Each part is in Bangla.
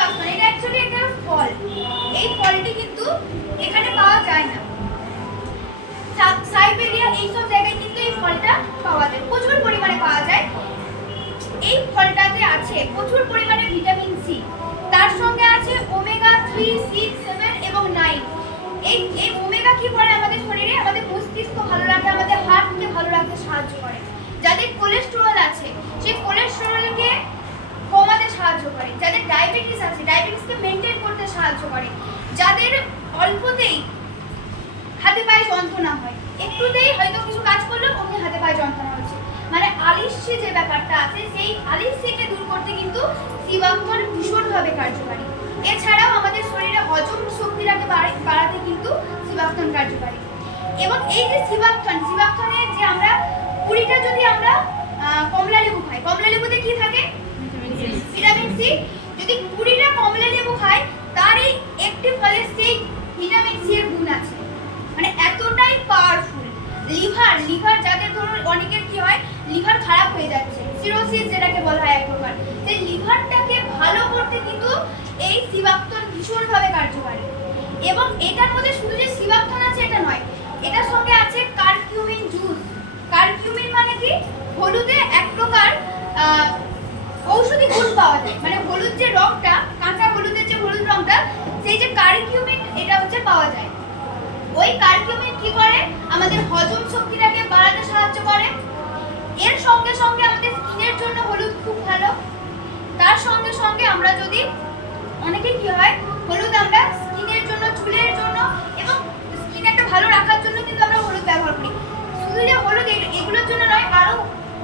সিবাক্তন, এটা অ্যাকচুয়ালি একটা ফল। এই ফলটি কিন্তু এখানে পাওয়া যায় না, সাইবেরিয়া এইসব জায়গায় কিন্তু এই ফলটা পাওয়া যায়, প্রচুর পরিমাণে পাওয়া যায়। এই ফলটাতে আছে প্রচুর পরিমাণে ভিটামিন সি, তার সঙ্গে আছে ওমেগা 3, 6, 7 এবং 9। এই ওমেগা কি করে আমাদের শরীরে? আমাদের মস্তিষ্ক ভালো রাখে, আমাদের হার্টকে ভালো রাখতে সাহায্য করে। যাদের কোলেস্টেরল আছে সেই কোলেস্টেরলকে কমাতে সাহায্য করে। যাদের ডায়াবেটিস আছে ডায়াবেটিসকে মেনটেন করতে সাহায্য করে। যাদের অল্পতেই হাতে পায়ে যন্ত্রণা হয়, একটুতেই হয়তো কিছু কাজ করলো অমনি হাতে পায়ে যন্ত্রণা হচ্ছে, মানে আলিস্যি যে ব্যাপারটা আছে সেই আলিস্যিকে দূর করতে কিন্তু সিবাক্তন ভীষণভাবে কার্যকারী। এছাড়াও আমাদের শরীরে হজম শক্তিটাকে বাড়াতে কিন্তু সিবাক্তন কার্যকারী। এবং এই যে সিবাক্তনের যে আমরা 20টা যদি আমরা কমলা লেবু খাই, কমলা লেবুতে কি থাকে? Vitamin C. যদি 20টা কমলা লেবু খাই তার এই একটি ফলে সেই ভিটামিন সি এর গুণ আছে, মানে এতটাই পাওয়ারফুল। লিভার যাদের ধরুন অনেকের কি হয়, লিভার খারাপ হয়ে যাচ্ছে, সিরোসিস যেটাকে বলা হয় এক প্রকার, সেই লিভারটাকে ভালো করতে কিন্তু এই সিবাক্তন ভীষণভাবে কার্যকারী। এবং এটার মধ্যে শুধু যে সিবাক্তন আছে এটা নয়, এটার সঙ্গে আছে কারকিউমিন জুস। কারকিউমিন মানে কি? হলুদে এক প্রকার ঔষধি গুণ পাওয়া যায়, মানে হলুদ যে রংটা, কাঁচা হলুদের যে হলুদ রংটা, সেই যে কারকিউমিন এটা হচ্ছে পাওয়া যায়। ওই কারকিউমিন কি করে? আমাদের হজম শক্তিটাকে বাড়াতে সাহায্য করে। এর সঙ্গে সঙ্গে আমাদের স্কিনের জন্য হলুদ খুব ভালো। তার সঙ্গে সঙ্গে আমরা যদি অনেকে কি হয়, হলুদ আমরা স্কিনের জন্য, চুলের জন্য এবং স্কিন একটা ভালো রাখার জন্য কিন্তু আমরা হলুদ ব্যবহার করি। শুধু যে হলুদ এগুলোর জন্য নয়,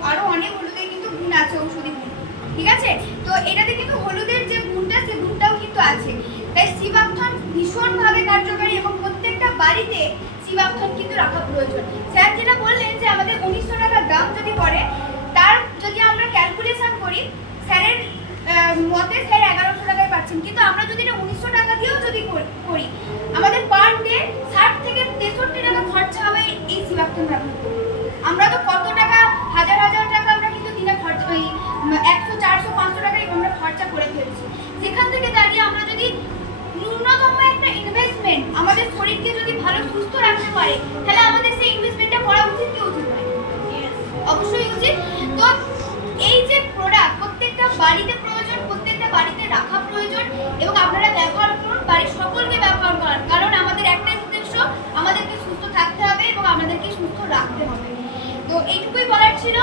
আরো অনেক হলুদের কিন্তু গুণ আছে, ঔষধি গুণ। ঠিক আছে, তো এটাতে কিন্তু হলুদের যে গুণটা সেই গুণটাও কিন্তু আছে। তাই সিবাক্তন ভীষণভাবে কার্যকারী এবং প্রত্যেকটা বাড়িতে সিবাক্তন কিন্তু রাখা প্রয়োজন। স্যার যেটা বললেন যে আমাদের 1900 টাকা দাম যদি পড়ে, তার যদি আমরা ক্যালকুলেশন করি, স্যারের মতে স্যার 1100 টাকায় পাচ্ছেন, কিন্তু আমরা যদি এটা 1900 টাকা দিয়েও যদি করি, আমাদের পার ডে 60 থেকে 63 টাকা খরচা হবে এই সিবাক্তন ব্যবহার করে। আমরা তো কত টাকা, হাজার টাকা আমরা কিন্তু দিনে খরচা, 100, 400, 500 টাকাই আমরা খরচা করে ফেলছি। সেখান থেকে দাঁড়িয়ে আমরা যদি ন্যূনতম একটা ইনভেস্টমেন্ট আমাদের শরীরকে যদি ভালো সুস্থ রাখতে পারে, তাহলে আমাদের সেই ইনভেস্টমেন্টটা করা উচিত কি উচিত নয়? অবশ্যই উচিত। তো এই যে প্রোডাক্ট প্রত্যেকটা বাড়িতে প্রয়োজন, প্রত্যেকটা বাড়িতে রাখা প্রয়োজন এবং আপনারা ব্যবহার করুন, বাড়ির সকলকে ব্যবহার করান, কারণ আমাদের একটাই উদ্দেশ্য, আমাদেরকে সুস্থ থাকতে হবে এবং আমাদেরকে সুস্থ রাখতে হবে। তো এইটুকুই বলার ছিল।